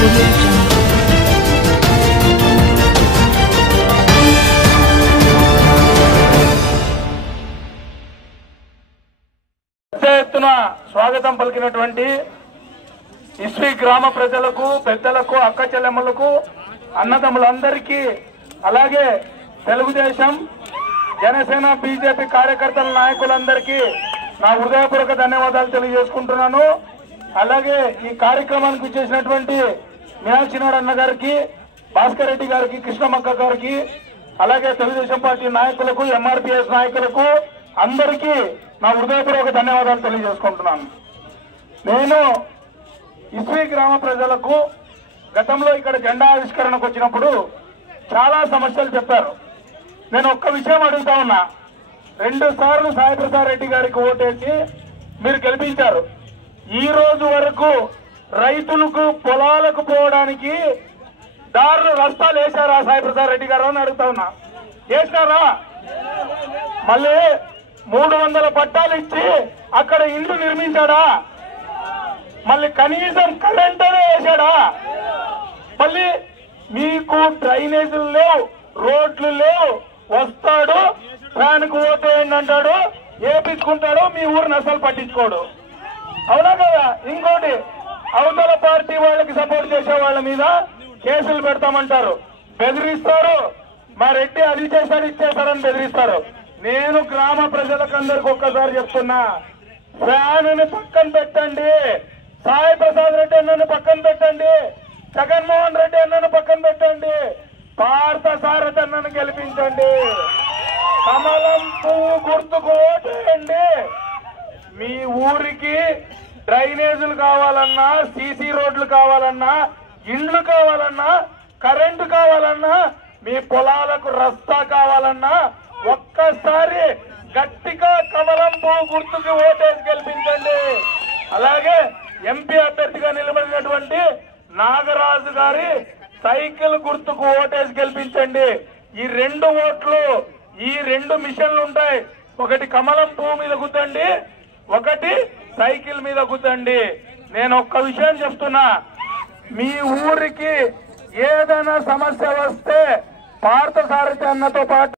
ఎత్తున స్వాగతం పలికినటువంటి ఇస్వి గ్రామ ప్రజలకు, పెద్దలకు, అక్క చెల్లెమ్మలకు, అన్నదమ్ములందరికీ, అలాగే తెలుగుదేశం, జనసేన, బీజేపీ కార్యకర్తల నాయకులందరికీ నా హృదయపూర్వక ధన్యవాదాలు తెలియజేసుకుంటున్నాను. అలాగే ఈ కార్యక్రమానికి చేసినటువంటి మీనాక్షినాడు అన్న గారికి, భాస్కర్ రెడ్డి గారికి, కృష్ణమక్క గారికి, అలాగే తెలుగుదేశం పార్టీ నాయకులకు, ఎంఆర్పీఎస్ నాయకులకు అందరికీ నా హృదయపూర్వక ధన్యవాదాలు తెలియజేసుకుంటున్నాను. నేను ఇస్వి గ్రామ ప్రజలకు గతంలో ఇక్కడ జెండా ఆవిష్కరణకు వచ్చినప్పుడు చాలా సమస్యలు చెప్పారు. నేను ఒక్క విషయం అడుగుతా ఉన్నా. 2 సార్లు సాయి ప్రసాద్ రెడ్డి గారికి ఓటేసి మీరు గెలిపించారు. ఈ రోజు వరకు రైతులకు పొలాలకు పోవడానికి దారులు రస్తాలు వేశారా సాయి ప్రసాద్ రెడ్డి గారు అని అడుగుతా ఉన్నా. వేసినారా? మళ్ళీ 300 పట్టాలు ఇచ్చి అక్కడ ఇల్లు నిర్మించాడా? మళ్ళీ కనీసం కరెంటు వేశాడా? మళ్ళీ మీకు డ్రైనేజీలు లేవు, రోడ్లు లేవు. వస్తాడు, ఫ్యాన్కు ఓటేయండి అంటాడు, ఏపించుకుంటాడు, మీ ఊరిని అసలు పట్టించుకోడు. అవునా కదా? ఇంకోటి, అవతల పార్టీ వాళ్ళకి సపోర్ట్ చేసే వాళ్ళ మీద కేసులు పెడతామంటారు, బెదిరిస్తారు. మా రెడ్డి అది చేశాడు, ఇచ్చేశాడని బెదిరిస్తారు. నేను గ్రామ ప్రజలకు అందరికి ఒక్కసారి చెప్తున్నా, ఫ్యాన్ పక్కన పెట్టండి, సాయి ప్రసాద్ రెడ్డి అన్నను పక్కన పెట్టండి, జగన్మోహన్ రెడ్డి అన్నను పక్కన పెట్టండి, పార్థ సారథి అన్నను గెలిపించండి, కమలం పువ్వు గుర్తుకు ఓటేయండి. మీ ఊరికి డ్రైనేజీలు కావాలన్నా, సీసీ రోడ్లు కావాలన్నా, ఇండ్లు కావాలన్నా, కరెంటు కావాలన్నా, మీ పొలాలకు రస్తా కావాలన్నా ఒక్కసారి గట్టిగా కమలం పువ్వు గుర్తుకు ఓటేసి గెలిపించండి. అలాగే ఎంపీ అభ్యర్థిగా నిలబడినటువంటి నాగరాజు గారి సైకిల్ గుర్తుకు ఓటేసి గెలిపించండి. ఈ 2 ఓట్లు, ఈ 2 మిషన్లు ఉంటాయి. ఒకటి కమలం పువ్వు మీద గుద్దండి, ఒకటి సైకిల్ మీద గుద్దండి. నేను ఒక్క విషయం చెప్తున్నా, మీ ఊరికి ఏదైనా సమస్య వస్తే పార్థసారథి అన్నతో పాటు